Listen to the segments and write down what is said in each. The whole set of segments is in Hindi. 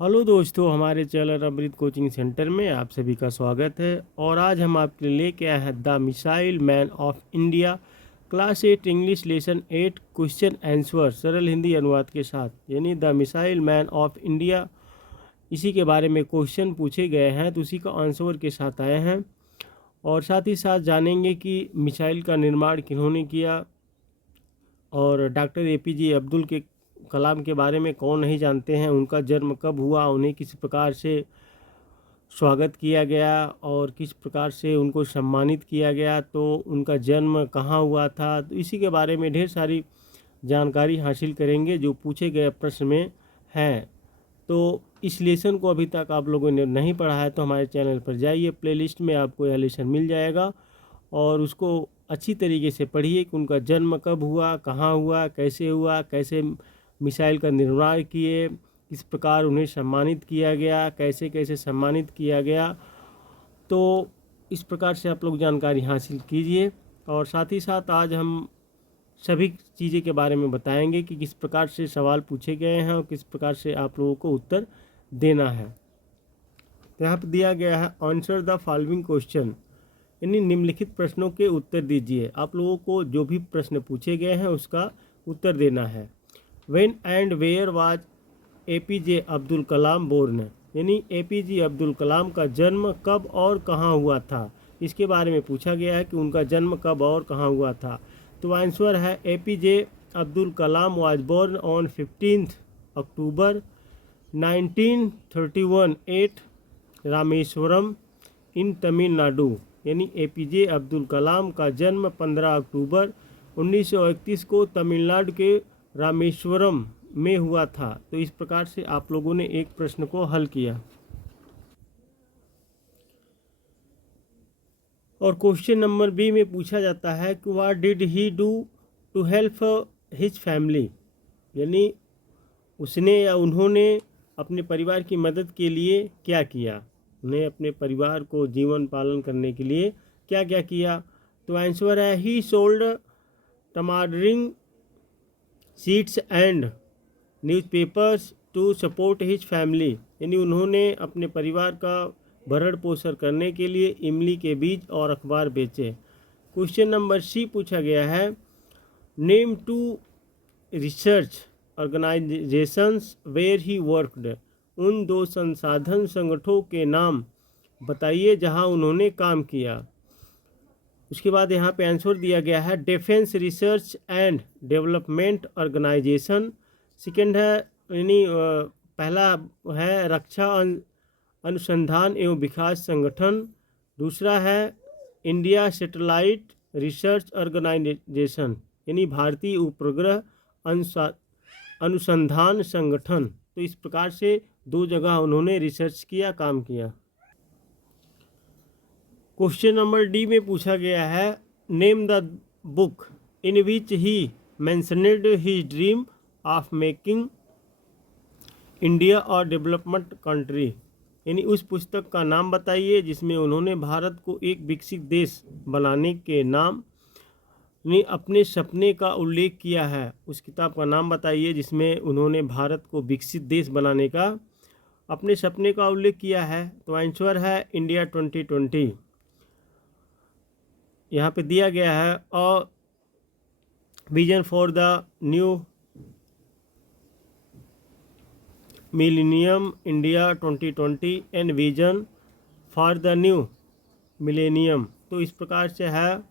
हेलो दोस्तों, हमारे चैनल अमृत कोचिंग सेंटर में आप सभी का स्वागत है। और आज हम आपके लिए लेके आए हैं the missile man of India class 8 English lesson 8 question answer सरल हिंदी अनुवाद के साथ, यानी the missile man of India. इसी के बारे में क्वेश्चन पूछे गए हैं तो उसी का आंसर के साथ आए हैं। और साथ ही साथ जानेंगे कि मिसाइल का निर्माण किन्होंने किया, और डॉक्टर एपीजे अब्दुल के कलाम के बारे में कौन नहीं जानते हैं, उनका जन्म कब हुआ, उन्हें किस प्रकार से स्वागत किया गया और किस प्रकार से उनको सम्मानित किया गया, तो उनका जन्म कहाँ हुआ था। तो इसी के बारे में ढेर सारी जानकारी हासिल करेंगे जो पूछे गए प्रश्न में हैं। तो इस लेसन को अभी तक आप लोगों ने नहीं पढ़ा है तो हमारे चैनल पर जाइए, प्लेलिस्ट में आपको यह लेसन मिल जाएगा और उसको अच्छी तरीके से पढ़िए कि उनका जन्म कब हुआ, कहाँ हुआ, कैसे मिसाइल का निर्माण किए, किस प्रकार उन्हें सम्मानित किया गया, कैसे कैसे सम्मानित किया गया। तो इस प्रकार से आप लोग जानकारी हासिल कीजिए। और साथ ही साथ आज हम सभी चीज़ें के बारे में बताएंगे कि किस प्रकार से सवाल पूछे गए हैं और किस प्रकार से आप लोगों को उत्तर देना है। तो यहाँ पर दिया गया है आंसर द फॉलोइंग क्वेश्चन, यानी निम्नलिखित प्रश्नों के उत्तर दीजिए। आप लोगों को जो भी प्रश्न पूछे गए हैं उसका उत्तर देना है। When and where was APJ Abdul Kalam born, यानी एपीजे अब्दुल कलाम का जन्म कब और कहाँ हुआ था, इसके बारे में पूछा गया है कि उनका जन्म कब और कहाँ हुआ था। तो आंसर है APJ Abdul Kalam was born on 15 October 1931 at Rameswaram in Tamil Nadu, यानी एपीजे अब्दुल कलाम का जन्म 15 अक्टूबर 1931 को तमिलनाडु के रामेश्वरम में हुआ था। तो इस प्रकार से आप लोगों ने एक प्रश्न को हल किया। और क्वेश्चन नंबर बी में पूछा जाता है कि what did he do to help his family, यानी उसने या उन्होंने अपने परिवार की मदद के लिए क्या किया, उन्हें अपने परिवार को जीवन पालन करने के लिए क्या क्या किया। तो आंसर है he sold tamarind seeds and newspapers to support his family, यानी उन्होंने अपने परिवार का भरण पोषण करने के लिए इमली के बीज और अखबार बेचे। क्वेश्चन नंबर सी पूछा गया है name two research organisations where he worked, उन दो संसाधन संगठनों के नाम बताइए जहां उन्होंने काम किया। उसके बाद यहाँ पे आंसर दिया गया है defence research and development organisation, second है यानी पहला है रक्षा अनुसंधान एवं विकास संगठन, दूसरा है इंडिया सैटेलाइट रिसर्च ऑर्गेनाइजेशन, यानी भारतीय उपग्रह अनुसंधान संगठन। तो इस प्रकार से दो जगह उन्होंने रिसर्च किया, काम किया। क्वेश्चन नंबर डी में पूछा गया है name the book in which he mentioned his dream of making India और डेवलपमेंट कंट्री, यानी उस पुस्तक का नाम बताइए जिसमें उन्होंने भारत को एक विकसित देश बनाने के नाम ने अपने सपने का उल्लेख किया है। उस किताब का नाम बताइए जिसमें उन्होंने भारत को विकसित देश बनाने का अपने सपने का उल्लेख किया है। तो आंसर है इंडिया 2020। यहाँ पे दिया गया है a vision for the new millennium India 2020 and vision for the new millennium. तो इस प्रकार से है।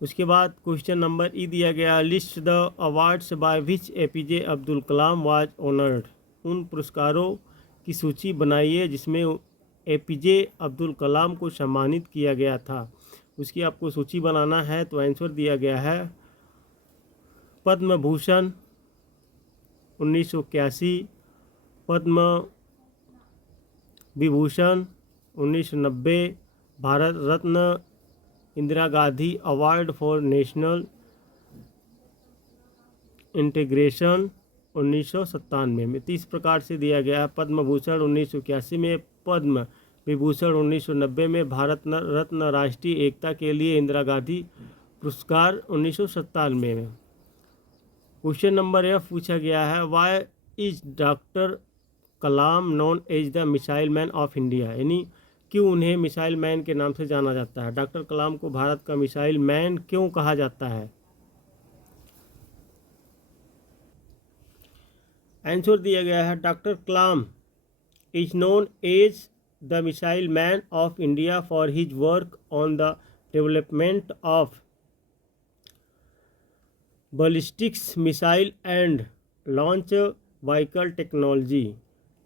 उसके बाद क्वेश्चन नंबर ई दिया गया list the awards by which APJ Abdul Kalam was honoured, उन पुरस्कारों की सूची बनाइए जिसमें एपीजे अब्दुल कलाम को सम्मानित किया गया था। उसकी आपको सूची बनाना है। तो आंसर दिया गया है Padma Bhushan 1981, Padma Vibhushan 1990, Bharat Ratna Indira Gandhi award for national integration 1997 में। 30 प्रकार से दिया गया है पद्म भूषण 1981 में, पद्म विभूषण 1990 में, भारत रत्न राष्ट्रीय एकता के लिए इंदिरा गांधी पुरस्कार 1997 में। क्वेश्चन नंबर एफ पूछा गया है why is doctor Kalam known as the missile man of India, यानी क्यों उन्हें मिसाइल मैन के नाम से जाना जाता है? डॉक्टर कलाम को भारत का मिसाइल मैन क्यों कहा जाता है? आंसर दिया गया है doctor Kalam is known as the missile man of India for his work on the development of ballistics missile and launch vehicle technology.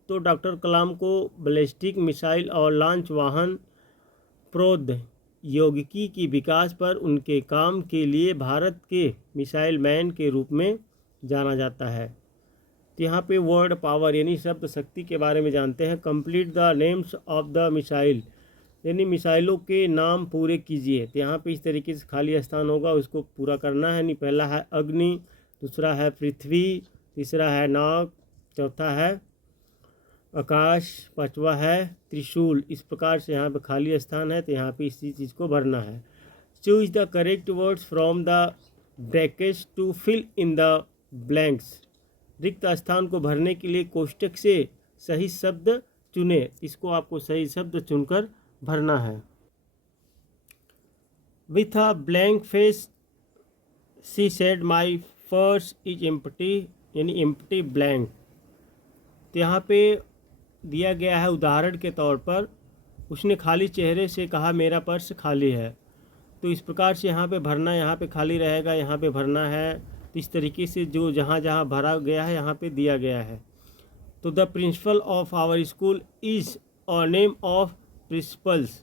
तो डॉक्टर कलाम को बैलिस्टिक मिसाइल और लॉन्च वाहन प्रौद्योगिकी की विकास पर उनके काम के लिए भारत के मिसाइल मैन के रूप में जाना जाता है। तो यहाँ पे वर्ड पावर यानी शब्द शक्ति के बारे में जानते हैं। Complete the names of the missile, यानी मिसाइलों के नाम पूरे कीजिए। तो यहाँ पे इस तरीके से खाली स्थान होगा, उसको पूरा करना है। नहीं, पहला है अग्नि, दूसरा है पृथ्वी, तीसरा है नाग, चौथा है आकाश, पांचवा है त्रिशूल। इस प्रकार से यहाँ पे खाली स्थान है, तो यहाँ पे इसी चीज़ को भरना है। Choose the correct words from the brackets to fill in the blanks. रिक्त स्थान को भरने के लिए कोष्टक से सही शब्द चुने। इसको आपको सही शब्द चुनकर भरना है। With a blank face she said my purse is empty, यानी एम्प्टी ब्लैंक। तो यहाँ पे दिया गया है उदाहरण के तौर पर, उसने खाली चेहरे से कहा मेरा पर्स खाली है। तो इस प्रकार से यहाँ पे भरना, यहाँ पे खाली रहेगा, यहाँ पे भरना है। तो इस तरीके से जो जहाँ जहाँ भरा गया है यहाँ पे दिया गया है। तो the principal of our school is a name of principals.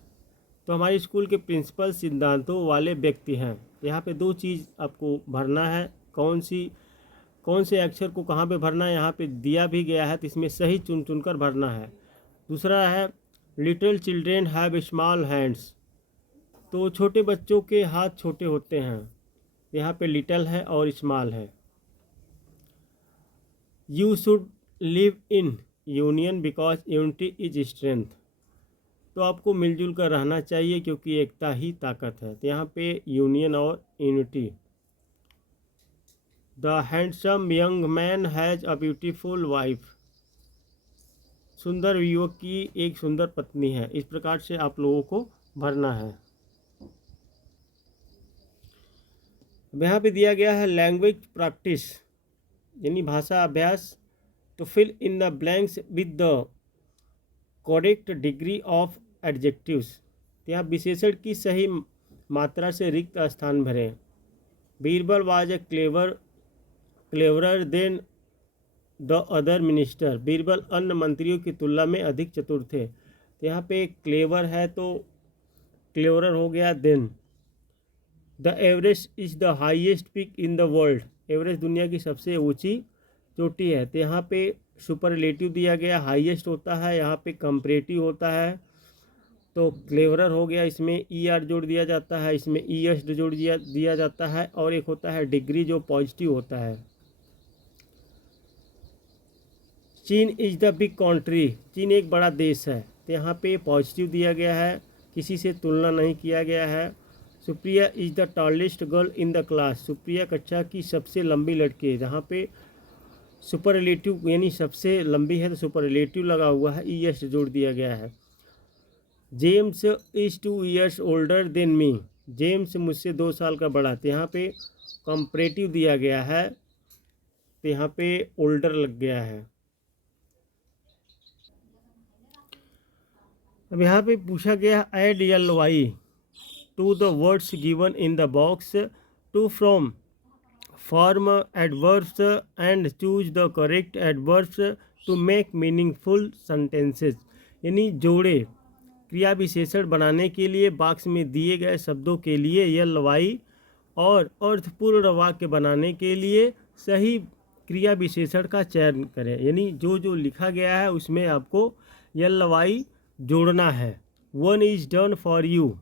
तो हमारे स्कूल के प्रिंसिपल सिद्धांतों वाले व्यक्ति हैं। यहाँ पे दो चीज़ आपको भरना है, कौन से अक्षर को कहाँ पे भरना है यहाँ पे दिया भी गया है, तो इसमें सही चुन कर भरना है। दूसरा है little children have small hands. तो छोटे बच्चों के हाथ छोटे होते हैं, यहाँ पे लिटिल है और स्मॉल है। You should live in union because unity is strength. तो आपको मिलजुल कर रहना चाहिए क्योंकि एकता ही ताकत है। तो यहाँ पे यूनियन और unity. The handsome young man has a beautiful wife. सुंदर युवक की एक सुंदर पत्नी है। इस प्रकार से आप लोगों को भरना है। अब यहाँ पे दिया गया है लैंग्वेज प्रैक्टिस, यानी भाषा अभ्यास। तो fill in the blanks with the correct degree of adjectives. तो यहाँ विशेषण की सही मात्रा से रिक्त स्थान भरें। Birbal was a cleverer than the other minister. Birbal अन्य मंत्रियों की तुलना में अधिक चतुर थे। तो यहाँ पे क्लेवर है तो क्लेवरर हो गया than. The Everest is the highest peak in the world. Everest दुनिया की सबसे ऊंची चोटी है। तो यहाँ पे सुपरलेटिव दिया गया, हाईएस्ट होता है, यहाँ पे कंपैरेटिव होता है। तो क्लेवरर हो गया, इसमें ई आर जोड़ दिया जाता है, इसमें ई एस जोड़ दिया जाता है, और एक होता है डिग्री जो पॉजिटिव होता है। चीन इज़ द बिग कंट्री। चीन एक बड़ा देश है। तो यहाँ पे पॉजिटिव दिया गया है, किसी से तुलना नहीं किया गया है। Supriya is the tallest girl in the class. Supriya कक्षा की सबसे लंबी लड़की है। जहाँ पे सुपरलेटिव यानी सबसे लंबी है तो सुपरलेटिव लगा हुआ है, ई एस जोड़ दिया गया है। James is 2 years older than me. James मुझसे 2 साल का बड़ा। तो यहाँ पे कंपैरेटिव दिया गया है, तो यहाँ पे ओल्डर लग गया है। अब यहाँ पे पूछा गया add L Y to the words given in the box to from form adverbs and choose the correct adverbs to make meaningful sentences. यानी जोड़े क्रिया विशेषण बनाने के लिए बॉक्स में दिए गए शब्दों के लिए यल वाई, और अर्थपूर्ण वाक्य बनाने के लिए सही क्रिया विशेषण का चयन करें। यानी जो जो लिखा गया है उसमें आपको यल वाई जोड़ना है। 1 इज़ डन फॉर यू,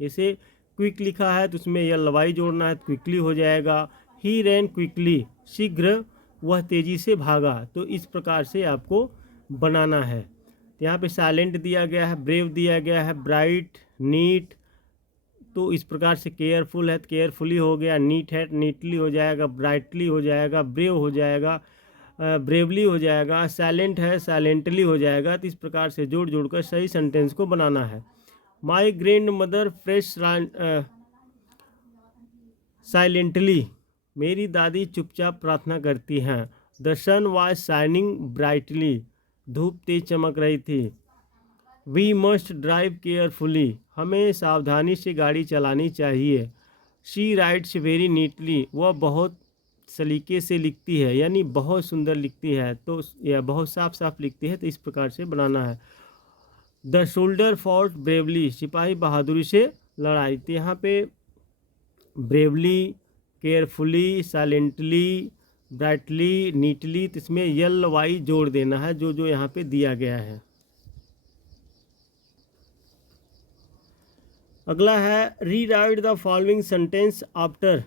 जैसे क्विक लिखा है तो उसमें यल वाई जोड़ना है, क्विकली हो जाएगा। ही रैन क्विकली, शीघ्र वह तेज़ी से भागा। तो इस प्रकार से आपको बनाना है। तो यहाँ पे साइलेंट दिया गया है, ब्रेव दिया गया है, ब्राइट, नीट। तो इस प्रकार से केयरफुल है तो केयरफुली हो गया, नीट है नीटली हो जाएगा, ब्राइटली हो जाएगा, ब्रेव हो जाएगा, ब्रेवली हो जाएगा, साइलेंट है साइलेंटली हो जाएगा। तो इस प्रकार से जोड़ जोड़कर सही सेंटेंस को बनाना है। My grandmother prays silently, मेरी दादी चुपचाप प्रार्थना करती हैं। The sun was shining brightly, धूप तेज चमक रही थी। वी मस्ट ड्राइव केयरफुली, हमें सावधानी से गाड़ी चलानी चाहिए। शी राइट्स वेरी नीटली, वह बहुत सलीके से लिखती है, यानी बहुत सुंदर लिखती है, तो यह बहुत साफ साफ लिखती है। तो इस प्रकार से बनाना है। द सोल्डर फॉट ब्रेवली, सिपाही बहादुरी से लड़ाई। तो यहाँ पे bravely, carefully, silently, brightly, neatly, तो इसमें यल वाई जोड़ देना है जो जो यहाँ पे दिया गया है। अगला है rewrite the following sentence after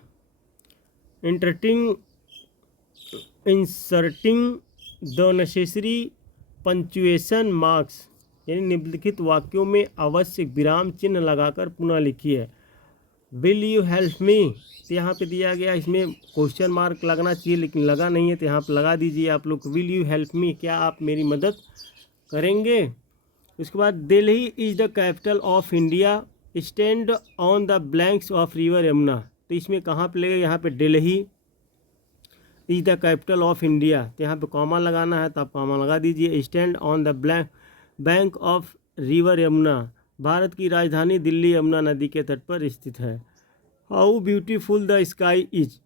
inserting the necessary punctuation marks, यानी निम्नलिखित वाक्यों में आवश्यक विराम चिन्ह लगाकर पुनः लिखिए। विल यू हेल्प मी, तो यहाँ पे दिया गया, इसमें क्वेश्चन मार्क लगना चाहिए लेकिन लगा नहीं है, तो यहाँ पे लगा दीजिए आप लोग। विल यू हेल्प मी, क्या आप मेरी मदद करेंगे। उसके बाद Delhi is the capital of India, stand on the blanks of river Yamuna, तो इसमें कहाँ पे लगेगा, यहाँ पे Delhi is the capital of India, तो यहाँ पे कॉमा लगाना है, तो आप कॉमा लगा दीजिए। Stand on the bank of river Yamuna, Bharat की राजधानी दिल्ली यमुना नदी के तट पर स्थित है। How beautiful the sky is,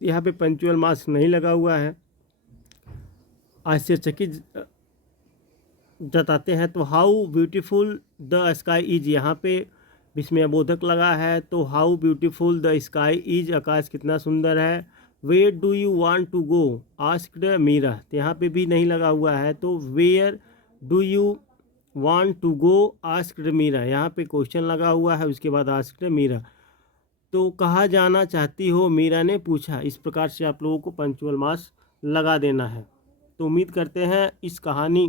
यहाँ पे पंक्चुअल मार्क्स नहीं लगा हुआ है, आश्चर्यचकित जताते हैं। तो how beautiful the sky is, यहाँ पे विस्मयबोधक लगा है, तो how beautiful the sky is, आकाश कितना सुंदर है। Where do you want to go, asked Meera, तो यहाँ पे भी नहीं लगा हुआ है, तो where do you want to go asked Meera, यहाँ पे क्वेश्चन लगा हुआ है, उसके बाद आस्क्ड मीरा, तो कहाँ जाना चाहती हो, मीरा ने पूछा। इस प्रकार से आप लोगों को पंक्चुअल मार्क्स लगा देना है। तो उम्मीद करते हैं इस कहानी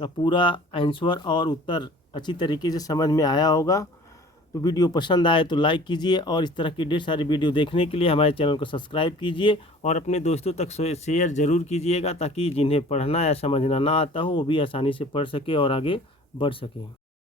का पूरा आंसर और उत्तर अच्छी तरीके से समझ में आया होगा। तो वीडियो पसंद आए तो लाइक कीजिए, और इस तरह की ढेर सारी वीडियो देखने के लिए हमारे चैनल को सब्सक्राइब कीजिए, और अपने दोस्तों तक शेयर ज़रूर कीजिएगा, ताकि जिन्हें पढ़ना या समझना ना आता हो वो भी आसानी से पढ़ सके और आगे बढ़ सके।